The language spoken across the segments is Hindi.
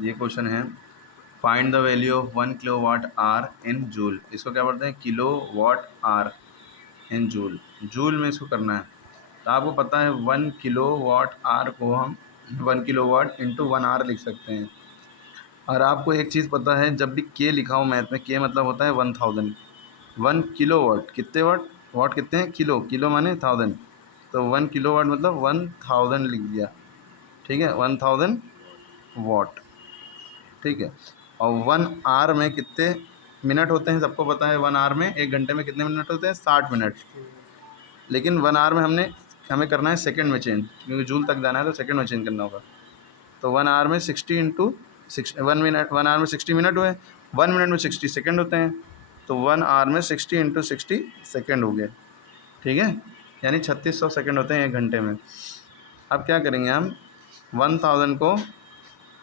ये क्वेश्चन है, find the value of 1 kilowatt hour in joule. इसको क्या बोलते हैं? Kilowatt hour in joule. Joule में इसको करना है। तो आपको पता है 1 किलो वाट आर को हम 1 किलो वाट इंटू 1 आर लिख सकते हैं। और आपको एक चीज़ पता है, जब भी के लिखा हो मैथ में, के मतलब होता है 1000। 1 किलो वाट कितने वाट? वाट कितने हैं? किलो। किलो माने 1000। तो 1 किलो वाट मतलब 1000 लिख दिया। ठीक है, 1000 वाट। ठीक है। और 1 आर में कितने मिनट होते हैं? सबको पता है 1 आर में, 1 घंटे में कितने मिनट होते हैं? 60 मिनट। लेकिन 1 आर में हमें करना है सेकंड में चेंज, क्योंकि जूल तक जाना है तो सेकंड में चेंज करना होगा। तो 1 आर में 60 इंटू 1 मिनट, 1 आर में 60 मिनट हुए, 1 मिनट में 60 सेकंड होते हैं। तो 1 आर में 60 इंटू 60 सेकेंड हो गए। ठीक है, यानी 3600 सेकंड होते हैं 1 घंटे में। अब क्या करेंगे हम, 1000 को,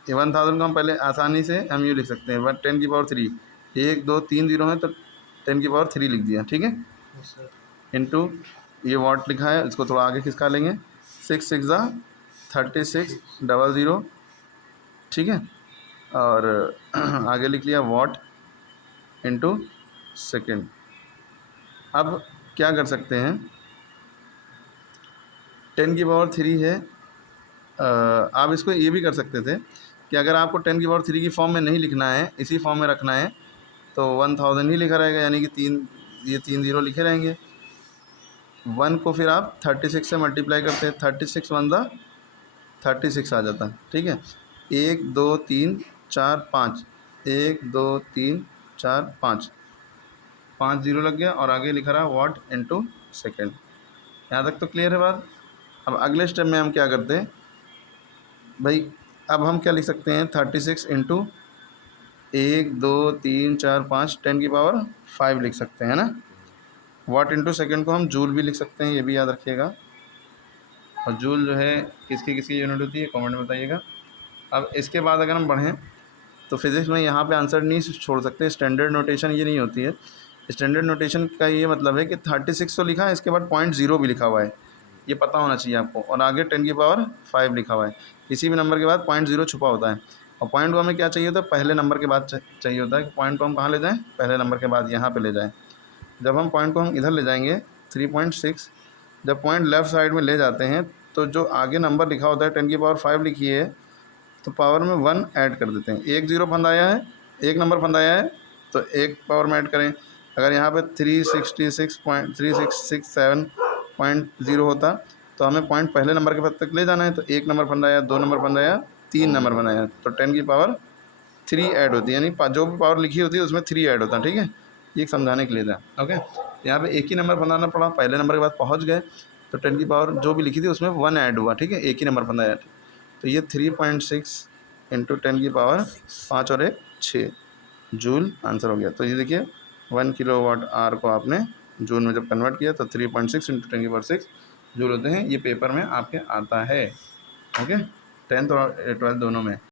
ये 1000 को हम पहले आसानी से हम यूँ लिख सकते हैं 10⁻3। 1 2 3 जीरो है तो 10⁻3 लिख दिया। ठीक है, इंटू ये वाट लिखा है, इसको थोड़ा आगे खिसका लेंगे। 6 6 36 00। ठीक है, और आगे लिख लिया वाट इंटू सेकेंड। अब क्या कर सकते हैं, 10⁻3 है। आप इसको ये भी कर सकते थे कि अगर आपको 10⁻3 की फॉर्म में नहीं लिखना है, इसी फॉर्म में रखना है, तो 1000 ही लिखा रहेगा, यानी कि ये 3 जीरो लिखे रहेंगे। 1 को फिर आप 36 से मल्टीप्लाई करते हैं, 36 1 36 आ जाता है। ठीक है, 1 2 3 4 5, 1 2 3 4 5 जीरो लग गया, और आगे लिखा रहा वाट इंटू सेकेंड। यहाँ तक तो क्लियर है बात। अब अगले स्टेप में हम क्या करते हैं भाई, अब हम क्या लिख सकते हैं, 36 इंटू 1 2 3 4 5 10⁻5 लिख सकते हैं ना। वाट इंटू सेकेंड को हम जूल भी लिख सकते हैं, ये भी याद रखिएगा। और जूल जो है किसकी किसकी यूनिट होती है, कमेंट में बताइएगा। अब इसके बाद अगर हम बढ़ें तो फिज़िक्स में यहाँ पे आंसर नहीं छोड़ सकते, स्टैंडर्ड नोटेशन ये नहीं होती है। स्टैंडर्ड नोटेशन का ये मतलब है कि 36 तो लिखा है, इसके बाद 0.0 भी लिखा हुआ है, ये पता होना चाहिए आपको। और आगे 10⁻5 लिखा हुआ है, किसी भी नंबर के बाद 0.0 छुपा होता है। और पॉइंट को हमें क्या चाहिए होता है, पहले नंबर के बाद चाहिए होता है कि पॉइंट को हम कहाँ ले जाएँ, पहले नंबर के बाद यहाँ पर ले जाएँ। जब हम पॉइंट को हम इधर ले जाएंगे 3.6, जब पॉइंट लेफ़्ट साइड में ले जाते हैं तो जो आगे नंबर लिखा होता है 10⁻5 लिखी है, तो पावर में 1 ऐड कर देते हैं। एक जीरो फंदाया है, एक नंबर फंदाया है, तो एक पावर में ऐड करें। अगर यहाँ पे 366.3667.0 होता तो हमें पॉइंट पहले नंबर के पद तक ले जाना है, तो एक नंबर फंदाया, 2 नंबर फंदाया, 3 नंबर बनाया, तो 10⁻3 ऐड होती है, यानी जो भी पावर लिखी होती है उसमें 3 ऐड होता है। ठीक है, ये समझाने के लिए था। ओके, यहाँ पे एक ही नंबर फंदाना पड़ा, पहले नंबर के बाद पहुँच गए तो 10 की पावर जो भी लिखी थी उसमें 1 ऐड हुआ। ठीक है, एक ही नंबर फंदाया। तो ये 3.6 इंटू 10⁻5 और 1 6 जूल आंसर हो गया। तो ये देखिए 1 किलो वाट आर को आपने जूल में जब कन्वर्ट किया तो 3.6 इंटू 10⁻6 जूल होते हैं। ये पेपर में आपके आता है। ओके, 10th और 12th दोनों में।